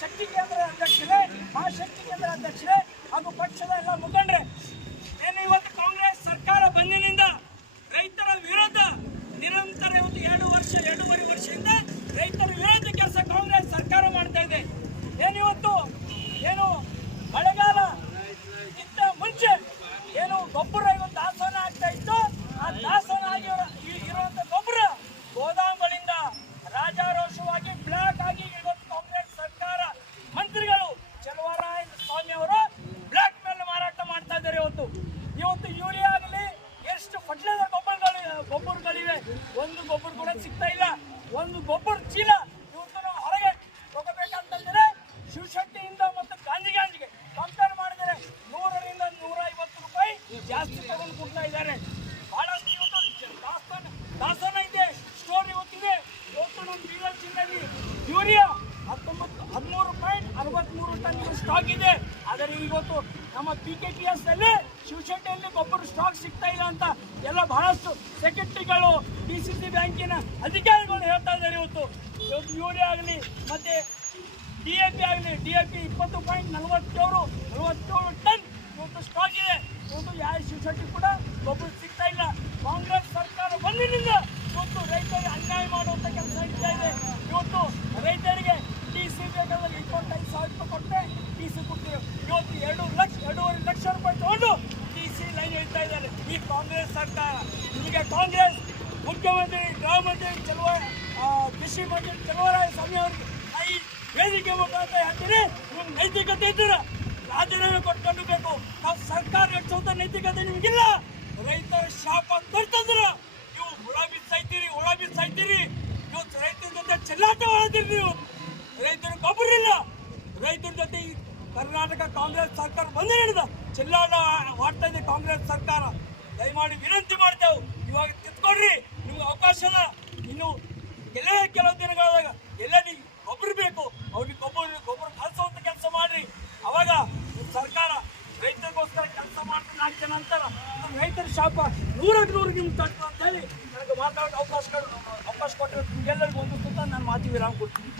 ಶಕ್ತಿ ಕೇಂದ್ರ ಅಧ್ಯಕ್ಷರೇ, ಮಹಾಶಕ್ತಿ ಕೇಂದ್ರ ಅಧ್ಯಕ್ಷರೇ ಹಾಗೂ ಪಕ್ಷದ ಎಲ್ಲ ಮುಖಂಡರೇ, ಏನು ಇವತ್ತು ಕಾಂಗ್ರೆಸ್ ಸರ್ಕಾರ ಬಂದಿನಿಂದ ರೈತರ ವಿರೋಧ ನಿರಂತರ ಇವತ್ತು 2.5 ವರ್ಷದಿಂದ ರೈತರ ವಿರೋಧ ಕೆಲಸ ಕಾಂಗ್ರೆಸ್ ಸರ್ಕಾರ ಮಾಡ್ತಾ ಇದೆ. ಏನಿವತ್ತು ಏನು ಮಳೆಗಾಲ ಇಂತ ಮುಂಚೆ ಏನು ಗೊಬ್ಬರ ಇವತ್ತು ದಾಸೋಹ ಆಗ್ತಾ ಇತ್ತು, ಆ ದಾಸೋಹ ಇರುವಂತ ಗೊಬ್ಬರ ಗೋದಾಮುಗಳಿಂದ ರಾಜಾರೋಷವಾಗಿ ಬ್ಲಾಕ್ ಆಗಿ ಇವತ್ತು ಕಾಂಗ್ರೆಸ್ ಸರ್ಕಾರ ಮಂತ್ರಿಗಳು ಚಲುವರಾಯ ಸ್ವಾಮಿ ಅವರು ಬ್ಲಾಕ್ ಮೇಲೆ ಮಾರಾಟ ಮಾಡ್ತಾ ಇದ್ದಾರೆ. ಇವತ್ತು ಯೂರಿಯಾ ಆಗಲಿ ಎಷ್ಟು ಫರ್ಟಿಲೈಸರ್ ಗೊಬ್ಬರಗಳಿವೆ, ಒಂದು ಗೊಬ್ಬರ ಕೂಡ ಸಿಗ್ತಾ ಇಲ್ಲ. ಒಂದು ಗೊಬ್ಬರ ಚೀಲ ಇವತ್ತು ನಾವು ಹೊರಗೆ ಹೋಗಬೇಕಂತಂದ್ರೆ ಶಿವಶಕ್ತಿಯಿಂದ ಮತ್ತು ಗಾಂಧಿಗೆ ಕಂಪೇರ್ ಮಾಡಿದರೆ 100 ರಿಂದ 150 ರೂಪಾಯಿ ಜಾಸ್ತಿ ತಗೊಂಡು ಕೊಡ್ತಾ ಇದ್ದಾರೆ. ಬಹಳಷ್ಟು ಇವತ್ತು ದಾಸೋಹ ಇದೆ, ಸ್ಟೋರ್ ಇವತ್ತಿದೆ. ಇವತ್ತು ನಮ್ಮ ಬೀದರ್ ಜಿಲ್ಲೆಯಲ್ಲಿ ಯೂರಿಯಾ 13.63 ಟನ್ ಸ್ಟಾಕ್ ಇದೆ. ಆದರೆ ಇವತ್ತು ನಮ್ಮ PKPS ನಲ್ಲಿ ಶಿವಶೆಟ್ಟಿಯಲ್ಲಿ ಗೊಬ್ಬರ ಸ್ಟಾಕ್ ಸಿಗ್ತಾ ಇಲ್ಲ ಅಂತ ಎಲ್ಲ ಬಹಳಷ್ಟು ಸೆಕ್ರೆಟರಿಗಳು DCC ಬ್ಯಾಂಕಿನ ಅಧಿಕಾರಿಗಳು ಹೇಳ್ತಾ ಇದ್ದಾರೆ. ಇವತ್ತು ಯೂರಿಯಾ ಆಗಲಿ ಮತ್ತೆ DAP ಆಗಲಿ, DAP 20.47 ಟನ್ ಇವತ್ತು ಸ್ಟಾಕ್ ಇದೆ. ಇವತ್ತು ಯಾವ ಶಿವಶೆಟ್ಟಿ ಕೂಡ ಗೊಬ್ಬರ ಸಿಗ್ತಾ ಇಲ್ಲ. ಕಾಂಗ್ರೆಸ್ ಸರ್ಕಾರ ಬಂದಿನಿಂದ ಇವತ್ತು ರೈತರಿಗೆ ಅನ್ಯಾಯ ಮಾಡುವಂತ ಕೆಲಸ ನಡೀತಾ ಇದೆ. ಇವತ್ತು ರೈತರಿಗೆ TC ಬೇಕಾದ್ರೆ 25,000 ರೂಪಾಯಿ ಕೊಟ್ಟರೆ TC ಕೊಡ್ತೀವಿ. ಇವತ್ತು 2.5 ಲಕ್ಷ ರೂಪಾಯಿ ತಗೊಂಡು TC ಲೈನ್ ಹೇಳ್ತಾ ಇದ್ದಾರೆ ಈ ಕಾಂಗ್ರೆಸ್ ಸರ್ಕಾರ. ನಿಮಗೆ ಕಾಂಗ್ರೆಸ್ ಮುಖ್ಯಮಂತ್ರಿ, ಗೃಹ ಮಂತ್ರಿ, ಕೃಷಿ ಮಂತ್ರಿ ಚಲುವರಾಯ ಸ್ವಾಮಿ ಅವರಿಗೆ ಈ ವೇದಿಕೆ ಮುಖಾಂತರ ಹೇಳ್ತೀನಿ, ನಿಮ್ಗೆ ನೈತಿಕತೆ ಇದ್ದೀರ ರಾಜೀನಾಮೆ ಕೊಟ್ಕೊಂಡು ಬೇಕು. ನಾವು ಸರ್ಕಾರ ನಡೆಸುವಂತ ನೈತಿಕತೆ ನಿಮ್ಗಿಲ್ಲ. ರೈತರ ಶಾಪ ತರ್ತಂದ್ರ ನೀವು ಹುಳ ಬಿಸಾಯ್ತೀರಿ. ಇವತ್ತು ರೈತರ ಜೊತೆ ಚೆಲ್ಲಾಟ ಹೊಡೆದಿರಿ. ನೀವು ರೈತರ ಗೊಬ್ಬರ ಇಲ್ಲ, ರೈತರ ಜೊತೆ ಕರ್ನಾಟಕ ಕಾಂಗ್ರೆಸ್ ಸರ್ಕಾರ ಬಂದೇ ಹಿಡಿದ ಚೆಲ್ಲಾಟ ಮಾಡ್ತಾ ಇದೆ ಕಾಂಗ್ರೆಸ್ ಸರ್ಕಾರ. ದಯಮಾಡಿ ವಿನಂತಿ ಮಾಡ್ತೇವೆ, ಇವಾಗ ತಿತ್ಕೊಡ್ರಿ, ನಿಮ್ಗೆ ಅವಕಾಶ ಇಲ್ಲ. ಇನ್ನು ಕೆಲವು ದಿನಗಳಾದಾಗ ಎಲ್ಲೆಲ್ಲಿ ಗೊಬ್ಬರ ಬೇಕು ಅವ್ರಿಗೆ ಗೊಬ್ಬರ ಕಳಿಸುವಂತ ಕೆಲಸ ಮಾಡ್ರಿ. ಅವಾಗ ಸರ್ಕಾರ ರೈತರಿಗೋಸ್ಕರ ಕೆಲಸ ಮಾಡ್ತಾರೆ. 4 ಜನ ಅಂತಾರ ರೈತರ ಶಾಪ 100ಕ್ಕೆ 100 ನಿಮ್ಗೆ ತಟ್ಟು ಅಂತ ಹೇಳಿ ನನಗೆ ಮಾತಾಡೋಕೆ ಅವಕಾಶ ಕೊಟ್ಟರೆ ನಿಮ್ಗೆಲ್ಲರಿಗೂ ಒಂದು ನಾನು ಮಾತು ವಿರಾಮ ಕೊಡ್ತೀನಿ.